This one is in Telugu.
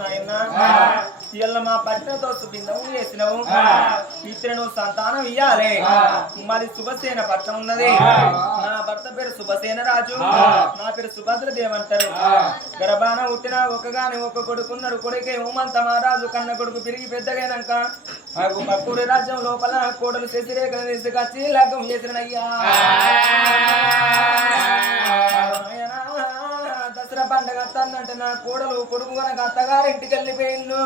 నాయనా ఇళ్ళ మా పట్టినతో సుబిందము చేసినవు ఇతను సంతానం ఇయ్యాలి మరి శుభసేన పట్టణం ఉన్నది నా భర్త పేరు శుభసేన రాజు నా పేరు సుభద్ర దేవంటారు గర్భాన పుట్టిన ఒకగాని ఒక కొడుకున్నాడు కొడుకే హోమంత మహారాజు కన్న కొడుకు పెరిగి పెద్దగైనాక పక్కూరి రాజ్యం లోపల కోడలు శశిరేఖను తీసుకొచ్చి లగ్గం చేసినయ్యా దసరా పండగ అత్తందంటే నా కోడలు కొడుకు కనుక అత్తగారింటికి వెళ్ళిపోయిండు